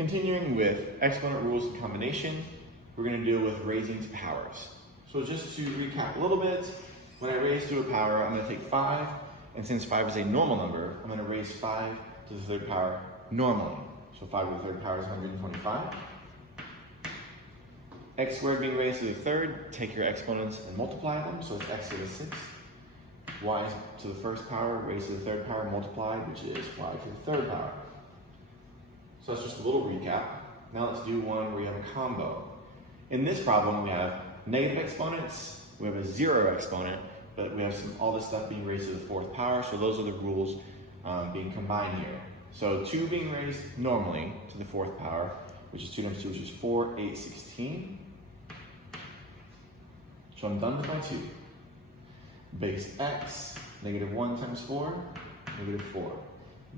Continuing with exponent rules and combination, we're going to deal with raising to powers. So just to recap a little bit, when I raise to a power, I'm going to take 5, and since 5 is a normal number, I'm going to raise 5 to the third power normally. So 5 to the third power is 125. X squared being raised to the third, take your exponents and multiply them, so it's x to the 6th. Y to the first power, raised to the third power, multiplied, which is y to the third power. So that's just a little recap. Now let's do one where we have a combo. In this problem, we have negative exponents, we have a 0 exponent, but we have all this stuff being raised to the 4th power, so those are the rules being combined here. So 2 being raised normally to the 4th power, which is 2 times 2, which is 4, 8, 16. So I'm done with my 2. Base x, negative 1 times 4, negative 4.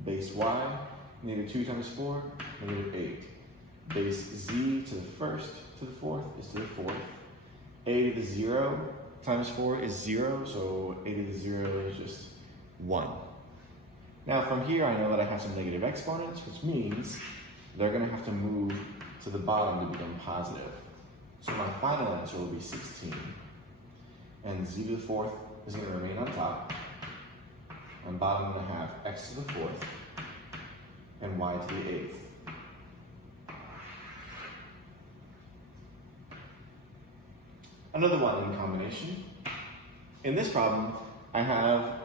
Base y, negative 2 times 4, negative 8. Base z to the first to the 4th is to the 4th. A to the 0 times 4 is 0, so a to the 0 is just 1. Now from here I know that I have some negative exponents, which means they're going to have to move to the bottom to become positive. So my final answer will be 16. And z to the 4th is going to remain on top. On bottom I'm going to have x to the 4th and y to the 8th. Another one in combination. In this problem, I have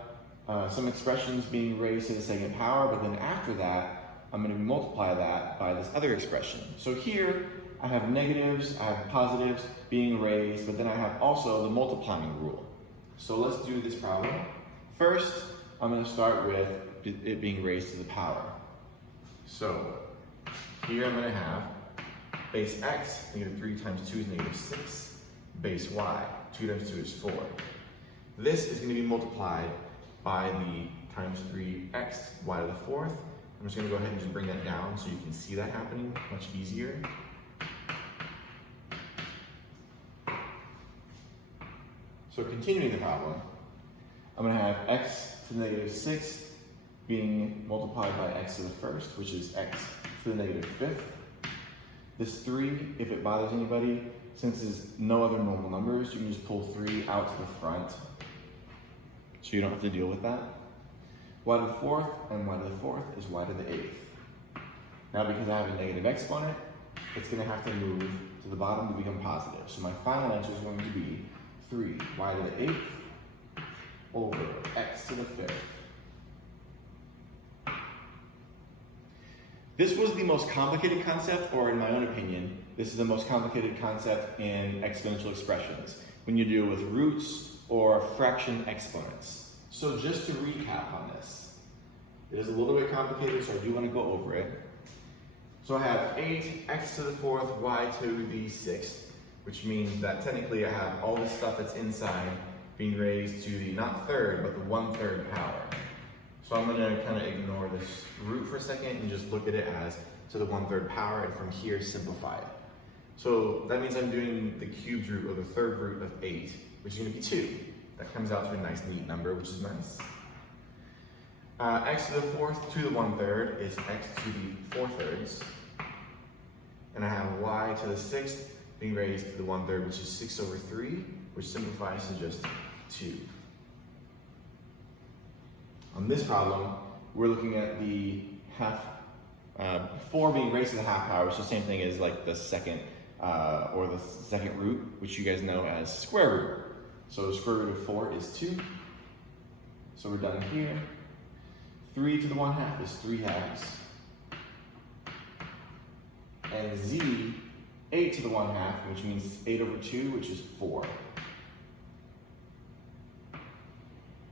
some expressions being raised to the second power, but then after that, I'm going to multiply that by this other expression. So here, I have negatives, I have positives being raised, but then I have also the multiplying rule. So let's do this problem. First, I'm going to start with it being raised to the power. So here I'm going to have base x, negative 3 times 2 is negative 6. Base y, 2 times 2 is 4. This is going to be multiplied by the times 3x, y to the 4th. I'm just going to go ahead and just bring that down so you can see that happening much easier. So continuing the problem, I'm going to have x to the negative 6th being multiplied by x to the 1st, which is x to the negative 5th. This 3, if it bothers anybody, since there's no other normal numbers, you can just pull 3 out to the front, so you don't have to deal with that. Y to the 4th and y to the 4th is y to the 8th. Now because I have a negative exponent, it's going to have to move to the bottom to become positive. So my final answer is going to be 3 y to the 8th over x to the 5th. This was the most complicated concept, or in my own opinion, this is the most complicated concept in exponential expressions, when you deal with roots or fraction exponents. So just to recap on this, it is a little bit complicated, so I do want to go over it. So I have 8 x to the 4th, y to the 6th, which means that technically I have all the stuff that's inside being raised to the not third, but the 1/3 power. So I'm going to kind of ignore this root for a second and just look at it as to the 1/3 power, and from here simplify it. So that means I'm doing the cubed root, or the third root of 8, which is going to be 2. That comes out to a nice neat number, which is nice. X to the 4th to the 1/3 is x to the 4/3. And I have y to the 6th being raised to the 1/3, which is 6 over 3, which simplifies to just 2. On this problem, we're looking at the 4 being raised to the half power, which is the same thing as like the second or the second root, which you guys know as square root. So square root of 4 is 2. So we're done here. 3 to the 1/2 is 3/2. And z, 8 to the 1/2, which means 8 over 2, which is 4.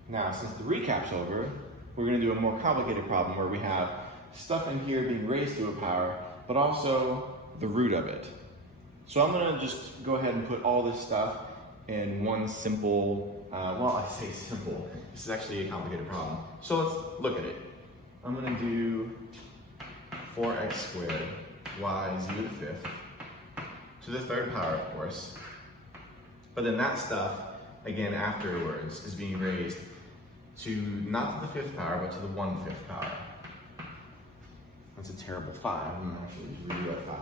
Now, since the recap's over, we're going to do a more complicated problem where we have stuff in here being raised to a power, but also the root of it. So I'm going to just go ahead and put all this stuff in one simple, well, I say simple, this is actually a complicated problem. So let's look at it. I'm going to do 4x squared, y z to the 5th, to the 3rd power, of course. But then that stuff, again, afterwards, is being raised to not to the 5th power, but to the 1/5 power. That's a terrible 5. I'm actually usually do at 5.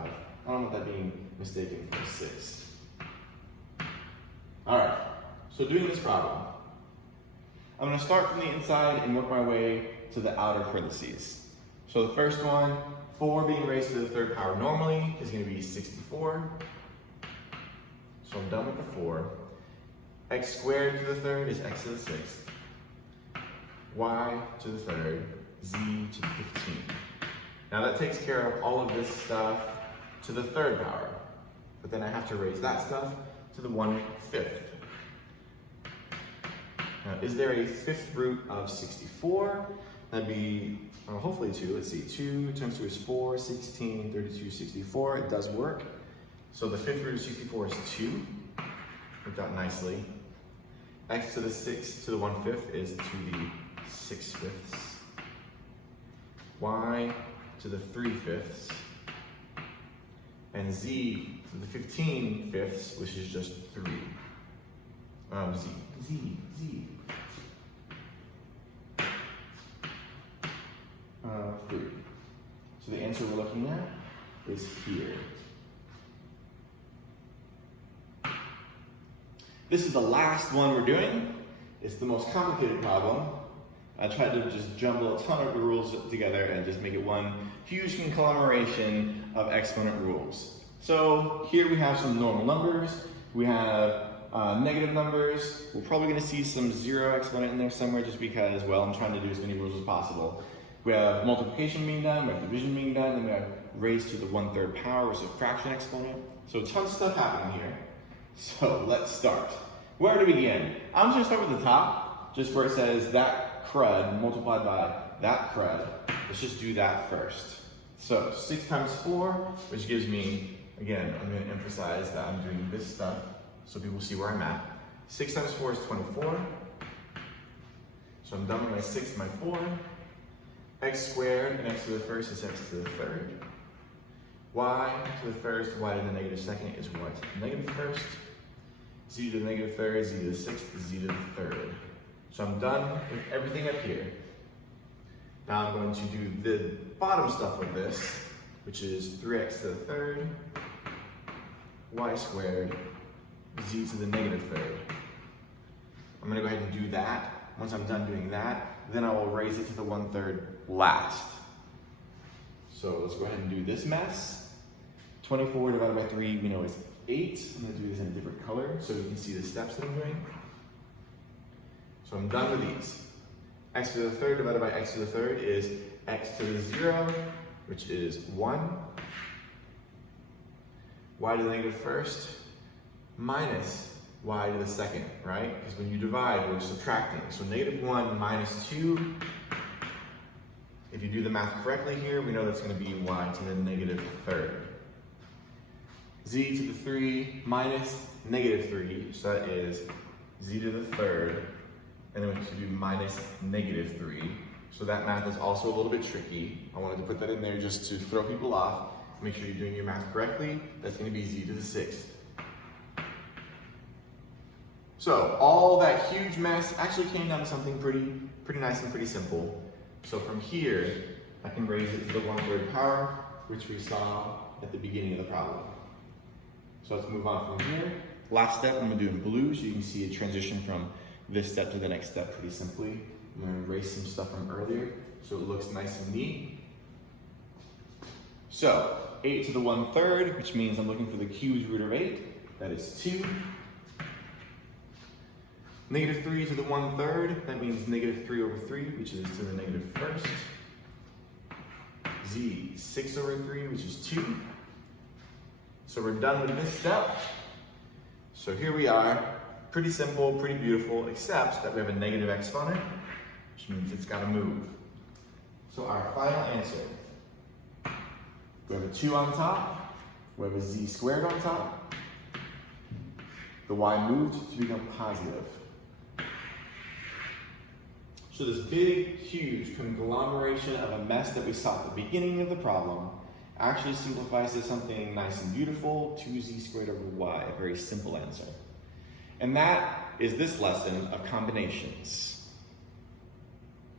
I don't want that being mistaken for a 6. All right, so doing this problem, I'm going to start from the inside and work my way to the outer parentheses. So the first one, 4 being raised to the third power normally is going to be 64. So I'm done with the 4. X squared to the third is x to the 6th. Y to the third, z to the 15. Now that takes care of all of this stuff to the third power. But then I have to raise that stuff to the 1/5. Now, is there a 5th root of 64? That'd be, hopefully 2. Let's see, 2 times 2 is 4, 16, 32, 64. It does work. So the 5th root of 64 is 2. Worked out nicely. X to the 6 to the 1/5 is to the 6/5. Y to the 3/5. And z to the 15/5, which is just 3. Z. 3. So the answer we're looking at is here. This is the last one we're doing. It's the most complicated problem. I tried to just jumble a ton of rules together and just make it one huge conglomeration of exponent rules. So here we have some normal numbers. We have negative numbers. We're probably going to see some 0 exponent in there somewhere just because, well, I'm trying to do as many rules as possible. We have multiplication being done, we have division being done, then we have raised to the 1/3 power, which is a fraction exponent. So tons of stuff happening here. So let's start. Where to begin? I'm just going to start with the top, just where it says that crud multiplied by that crud. Let's just do that first. So 6 times 4, which gives me, again, I'm going to emphasize that I'm doing this stuff so people see where I'm at. 6 times 4 is 24. So I'm done with my 6 and my 4. X squared and x to the first is x to the third. Y to the first, y to the negative second is y to the negative first. Z to the negative third, z to the sixth, z to the third. So I'm done with everything up here. Now I'm going to do the bottom stuff of this, which is 3x to the third, y squared, z to the negative third. I'm going to go ahead and do that. Once I'm done doing that, then I will raise it to the 1/3 last. So let's go ahead and do this mess. 24 divided by 3, we know is 8. I'm going to do this in a different color so you can see the steps that I'm doing. So I'm done with these. X to the third divided by x to the third is x to the 0, which is 1. Y to the negative first minus y to the second, right? Because when you divide, we're subtracting. So -1 minus 2. If you do the math correctly here, we know that's going to be y to the negative third. Z to the 3 minus -3, so that is z to the third, and then we have to do minus -3. So that math is also a little bit tricky. I wanted to put that in there just to throw people off. Make sure you're doing your math correctly. That's going to be z to the 6th. So all that huge mess actually came down to something pretty nice and pretty simple. So from here, I can raise it to the 1/3 power, which we saw at the beginning of the problem. So let's move on from here. Last step I'm going to do in blue, so you can see a transition from this step to the next step pretty simply. I'm going to erase some stuff from earlier so it looks nice and neat. So 8 to the 1/3, which means I'm looking for the cubed root of 8. That is 2. -3 to the 1/3, that means -3/3, which is to the negative first. Z, 6/3, which is 2. So we're done with this step. So here we are, pretty simple, pretty beautiful, except that we have a negative exponent, which means it's got to move. So our final answer, we have a 2 on top, we have a z squared on top. The y moved to become positive. So this big, huge conglomeration of a mess that we saw at the beginning of the problem actually simplifies to something nice and beautiful, 2z squared over y, a very simple answer. And that is this lesson of combinations.